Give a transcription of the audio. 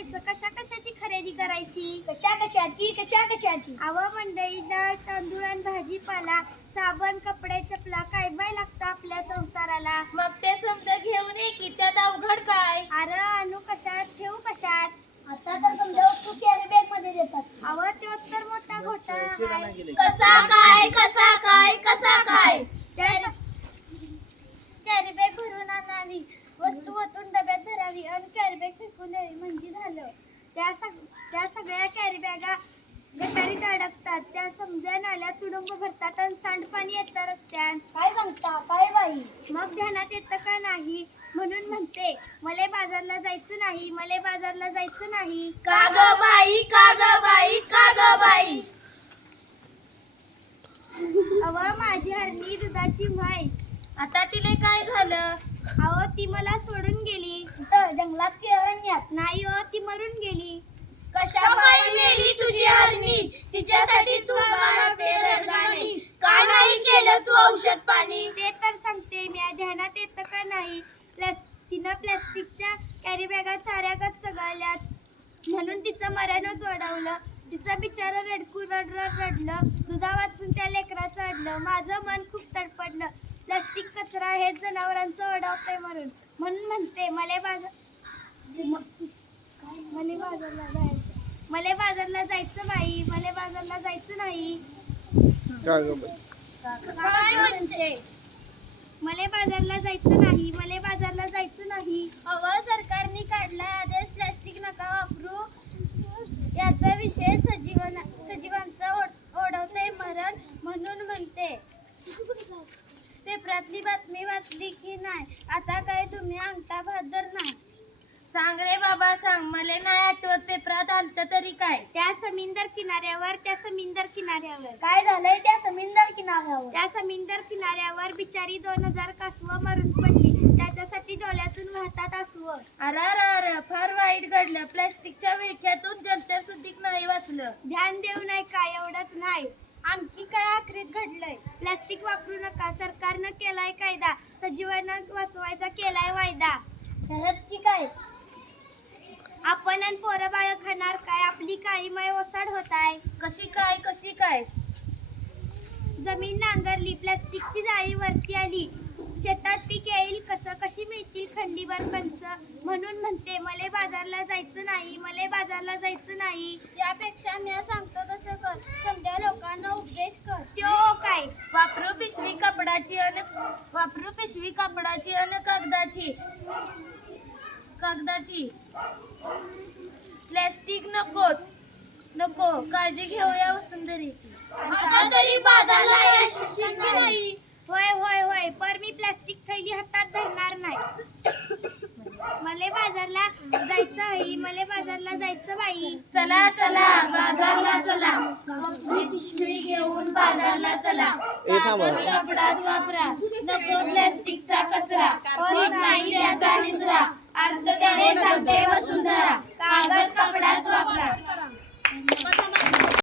जायचं. कशा कशाची खरेदी करायची? कशा कशाची अव मंडळी, डाळ तांदूळ आणि भाजीपाला, साबण, कपडे, चपला काय बाय लागतं आपल्या संसाराला. मग ते समजा घेऊन ये की त्यात अवघड काय. अरे आणू कशात, ठेवू कशात? आता तर समजा वस्तू कॅरी बॅग मध्ये देतात. अव तोच तर मोठा घोटाळा आहे. कसा काय कॅरी बॅग भरून आणावी, वस्तू ओतून डब्यात भरावी आणि कॅरी बॅग फेकून द्यावी म्हणजे झालं. त्या सगळ्या कॅरी बॅगा गटारीत अडकतात. त्या समजा नाल्यात तुडुंब भरतात आणि सांडपाणी येतं रस्त्यात. काय सांगता काय बाई. मग ध्यानात येतं का नाही? म्हणून म्हणते मले बाजारला जायचं नाही, मले बाजारला जायचं नाही. का ग बाई. अव माझी हरणी दुधाची म्हैस. आता तिला काय झालं. अहो ती मला सोडून गेली. जंगलात केळण्यात. नाही हो, ती मरून गेली. कशा पायी मेली तुझी हरणी. तिच्यासाठी तू ते रडगाणी. काय नाही केलं तू औषध पाणी. ते तर सांगते मी, ध्यानात येतं का नाही? तिनं प्लास्टिकच्या कॅरी बॅगा चाऱ्यागत चघळल्यात म्हणून तिचं मरणच ओढवलं. तिचं बिचारं रडलं. दुधा वाचून त्या लेकराचं अडलं. माझं मन खूप तडपडलं. प्लास्टिक कचरा हेच जनावरांचं ओढवतंय म्हणून म्हणते मले बाजारला जायचं बाई, मले बाजारला जायचं नाही. काय म्हणते. मले बाजारला जायचं नाही. सरकारने काढला आदेश प्लास्टिक नका वापरू. याचा विषय सजीवांचा ओढवते मरण म्हणून म्हणते. पेपरातली बातमी वाचली की नाही. आता काय तुम्ही अंगठा भादर नाही. सांग रे बाबा सांग. मला नाही आठवत पेपरात आलत तरी काय. त्या समुद्र किनाऱ्यावर काय झालंय त्या समुद्र किनाऱ्यावर बिचारी 2000 कासवं मरून पडली. त्याच्यासाठी डोळ्यातून वाहतात आसवं. अरे फार वाईट घडलं. प्लास्टिकच्या विळख्यातून जलचर सुद्धा नाही वाचलं. ध्यान देऊ नये का? एवढंच नाही, आणखी काय आखरीत घडलंय. प्लास्टिक वापरू नका. सरकारनं केलाय कायदा, सजीवांना वाचवायचा केलाय वायदा. खरंच की काय. आपण आणि पोरं बाळ खाणार काय? आपली काळीमाय ओसाड होत आहे. कशी काय. जमीन नांगरली, प्लास्टिकची जाळी वरती आली. शेतात पीक येईल कसं? कशी मिळतील खंडीभर कंस? म्हणून म्हणते मले बाजारला जायचं नाही. यापेक्षा मी सांगतो तसं कर. समजा लोकांना उपदेश कर. त्यो काय? वापरू पिशवी कपडाची आणि कागदाची. प्लॅस्टिक नको. काळजी घेऊया वसुंधरेची. होय पर मी प्लास्टिक थैली हातात धरणार नाही. मले बाजारला जायचं बाई. चला बाजारला चला. पिशवी घेऊन बाजारला चला. कागद कपडाच वापरा. नको प्लॅस्टिक